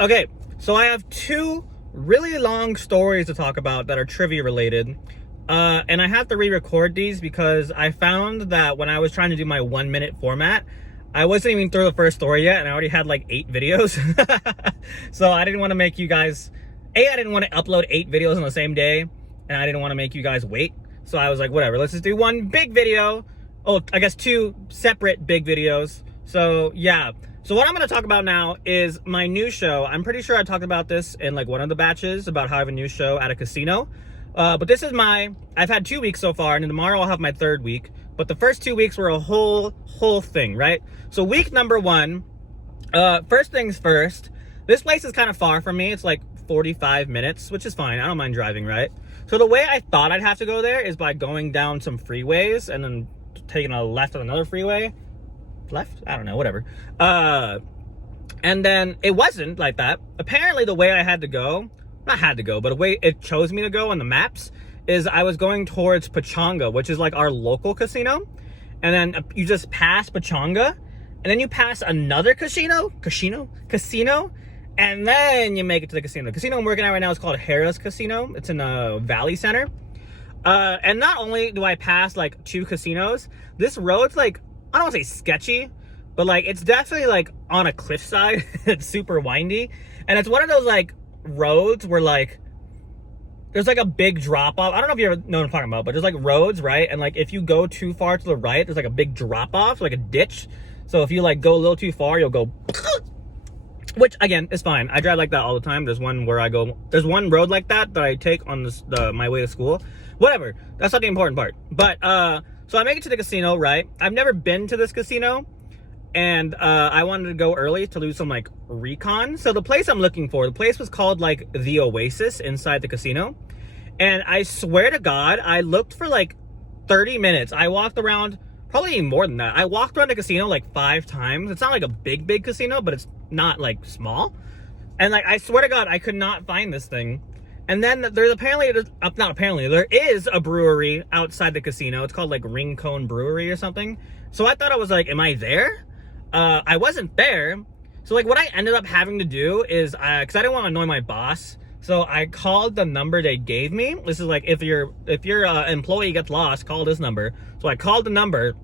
Okay, so I have two really long stories to talk about that are trivia related. And I have to re-record these because I found that when I was trying to do my 1 minute format, I wasn't even through the first story yet, and I already had like 8 videos. So I didn't want to make you guys, I didn't want to upload 8 videos on the same day, and I didn't want to make you guys wait. So I was like, whatever, let's just do one big video. Oh, I guess 2 separate big videos. So yeah. So what I'm going to talk about now is my new show. I'm pretty sure I talked about this in like one of the batches about how I have a new show at a casino. But this is I've had 2 weeks so far, and then tomorrow I'll have my 3rd week. But the first 2 weeks were a whole thing, right? So week number 1, first things first, this place is kind of far from me. It's like 45 minutes, which is fine. I don't mind driving, right? So the way I thought I'd have to go there is by going down some freeways and then taking a left on another freeway. Left? I don't know, whatever. And then it wasn't like that. Apparently the way I had to go, not had to go, but the way it chose me to go on the maps is I was going towards Pachanga, which is like our local casino. And then you just pass Pachanga, and then you pass another casino, and then you make it to the casino. The casino I'm working at right now is called Harrah's Casino. It's in a Valley Center. And not only do I pass like 2 casinos, this road's like, I don't want to say sketchy, but like it's definitely like on a cliffside. It's super windy, and it's one of those like roads where like there's like a big drop off. I don't know if you ever know what I'm talking about, but there's like roads, right? And like if you go too far to the right, there's like a big drop off, like a ditch. So if you like go a little too far, you'll go, which again is fine. I drive like that all the time. There's one road like that I take on my way to school. Whatever, that's not the important part. But so I make it to the casino, right? I've never been to this casino, and I wanted to go early to do some like recon. So the place I'm looking for, the place was called like the Oasis inside the casino. And I swear to God, I looked for like 30 minutes. I walked around, probably even more than that. I walked around the casino like 5 times. It's not like a big casino, but it's not like small. And like, I swear to God, I could not find this thing. And then there is a brewery outside the casino. It's called like Ring Cone Brewery or something. So I thought I was like, am I there? I wasn't there. So like what I ended up having to do is, cause I didn't want to annoy my boss. So I called the number they gave me. This is like, if your employee gets lost, call this number. So I called the number,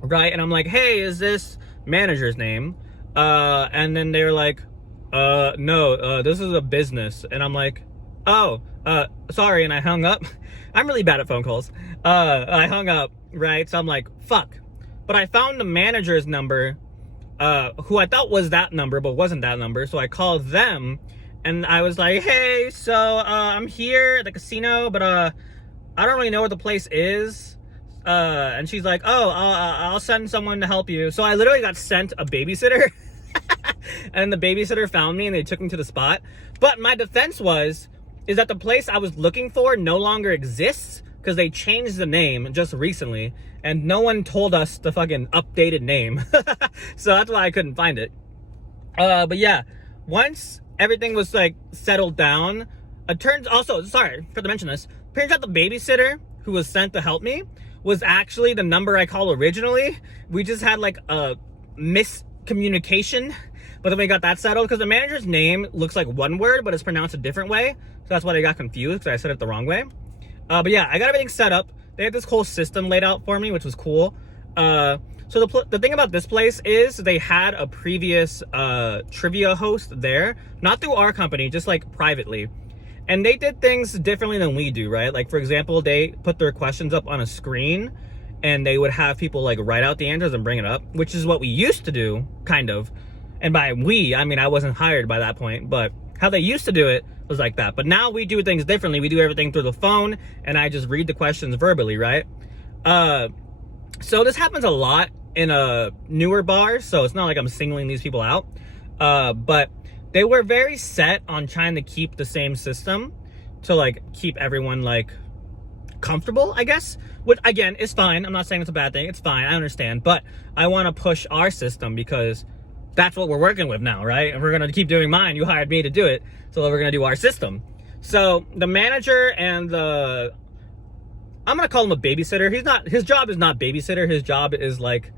right? And I'm like, hey, is this manager's name? And then they were like, no, this is a business. And I'm like, oh, sorry, and I hung up. I'm really bad at phone calls. I hung up, right? So I'm like, fuck. But I found the manager's number, who I thought was that number, but wasn't that number. So I called them, and I was like, hey, so, I'm here at the casino, but, I don't really know where the place is. And she's like, oh, I'll send someone to help you. So I literally got sent a babysitter. And the babysitter found me, and they took me to the spot. But my defense is that the place I was looking for no longer exists because they changed the name just recently, and no one told us the fucking updated name. So that's why I couldn't find it. But yeah, once everything was like settled down, turns out the babysitter who was sent to help me was actually the number I called originally. We just had like a miscommunication. But then we got that settled because the manager's name looks like one word, but it's pronounced a different way. So that's why they got confused, because I said it the wrong way. But yeah, I got everything set up. They had this whole system laid out for me, which was cool. So the thing about this place is they had a previous trivia host there, not through our company, just like privately. And they did things differently than we do, right? Like, for example, they put their questions up on a screen, and they would have people like write out the answers and bring it up, which is what we used to do, kind of. And by we, I mean, I wasn't hired by that point, but how they used to do it was like that. But now we do things differently. We do everything through the phone, and I just read the questions verbally, right? So this happens a lot in newer bars, so it's not like I'm singling these people out. But they were very set on trying to keep the same system to like keep everyone like comfortable, I guess. Which again is fine. I'm not saying it's a bad thing. It's fine. I understand. But I want to push our system because that's what we're working with now, right? And we're going to keep doing mine. You hired me to do it. So we're going to do our system. So the manager and I'm going to call him a babysitter. His job is not babysitter. His job is like,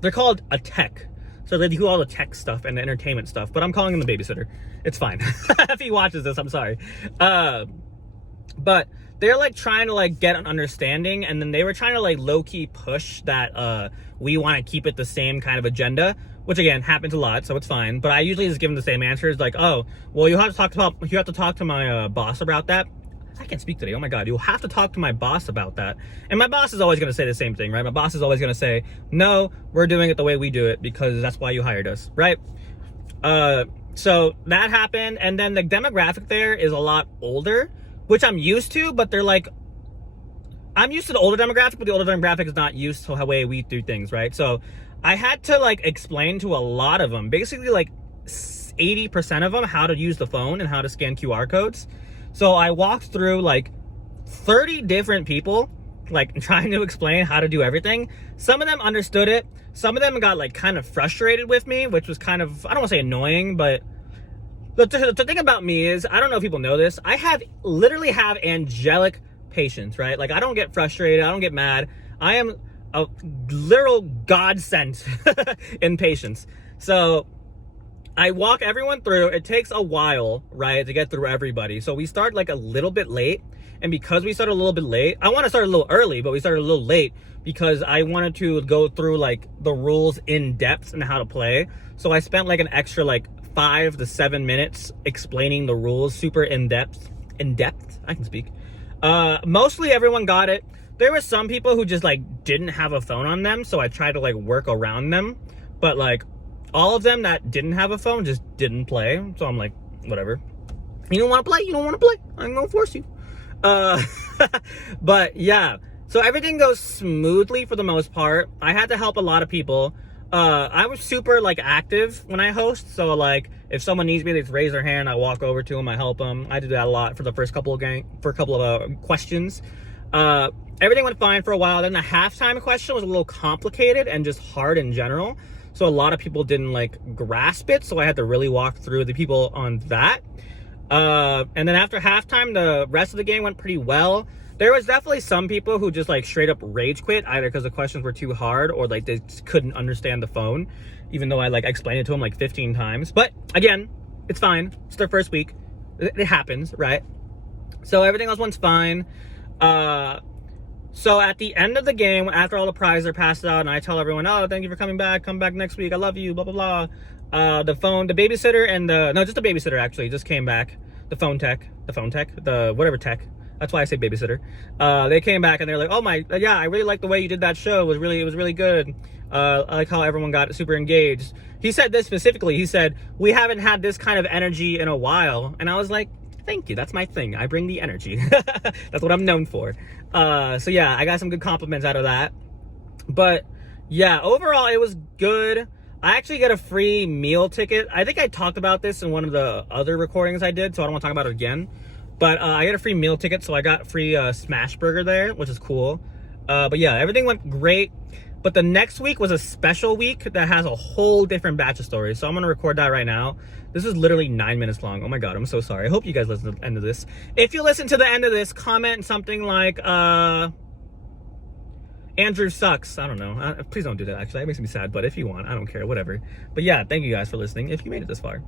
they're called a tech. So they do all the tech stuff and the entertainment stuff, but I'm calling him the babysitter. It's fine. If he watches this, I'm sorry. But they're like trying to like get an understanding, and then they were trying to like low-key push that we want to keep it the same kind of agenda, which again happens a lot, so it's fine. But I usually just give them the same answers, like, oh, well, you have to talk to my boss about that. I can't speak today. Oh my God, you'll have to talk to my boss about that. And my boss is always going to say the same thing, right? My boss is always going to say, no, we're doing it the way we do it because that's why you hired us, right? So that happened. And then the demographic there is a lot older, which I'm used to, but they're like, I'm used to the older demographic, but the older demographic is not used to the way we do things, right? So I had to like explain to a lot of them, basically like 80% of them, how to use the phone and how to scan QR codes. So I walked through like 30 different people, like trying to explain how to do everything. Some of them understood it. Some of them got like kind of frustrated with me, which was kind of, I don't want to say annoying, but the thing about me is, I don't know if people know this, I literally have angelic patience, right? Like I don't get frustrated, I don't get mad. I am a literal God sent in patience. So I walk everyone through. It takes a while, right, to get through everybody. So we start like a little bit late. And because we started a little bit late, I want to start a little early, but we started a little late because I wanted to go through like the rules in depth and how to play. So I spent like an extra like 5 to 7 minutes explaining the rules super in depth. I can speak. Mostly everyone got it. There were some people who just like didn't have a phone on them. So I tried to like work around them, but like, all of them that didn't have a phone just didn't play. So I'm like, whatever. You don't want to play? You don't want to play? I'm going to force you. But yeah. So everything goes smoothly for the most part. I had to help a lot of people. I was super like active when I host. So like if someone needs me, they just raise their hand. I walk over to them. I help them. I did that a lot for the first couple of questions. Everything went fine for a while. Then the halftime question was a little complicated and just hard in general. So a lot of people didn't like grasp it. So I had to really walk through the people on that. And then after halftime, the rest of the game went pretty well. There was definitely some people who just like straight up rage quit, either because the questions were too hard or like they just couldn't understand the phone, even though I like explained it to them like 15 times. But again, it's fine. It's their first week. It happens, right? So everything else went fine. So at the end of the game, after all the prizes are passed out, and I tell everyone, oh, thank you for coming back. Come back next week. I love you, blah, blah, blah. The babysitter just the babysitter actually just came back. The whatever tech. That's why I say babysitter. They came back and they're like, oh my, yeah, I really like the way you did that show. It was really good. I like how everyone got super engaged. He said this specifically. He said, we haven't had this kind of energy in a while. And I was like, thank you. That's my thing. I bring the energy. That's what I'm known for. So yeah, I got some good compliments out of that. But yeah, overall it was good. I actually get a free meal ticket. I think I talked about this in one of the other recordings I did, so I don't want to talk about it again. But I get a free meal ticket, so I got free smash burger there, which is cool. But yeah, everything went great. But the next week was a special week that has a whole different batch of stories. So I'm going to record that right now. This is literally 9 minutes long. Oh my God, I'm so sorry. I hope you guys listen to the end of this. If you listen to the end of this, comment something like, Andrew sucks. I don't know. Please don't do that, actually. That makes me sad. But if you want, I don't care. Whatever. But yeah, thank you guys for listening if you made it this far.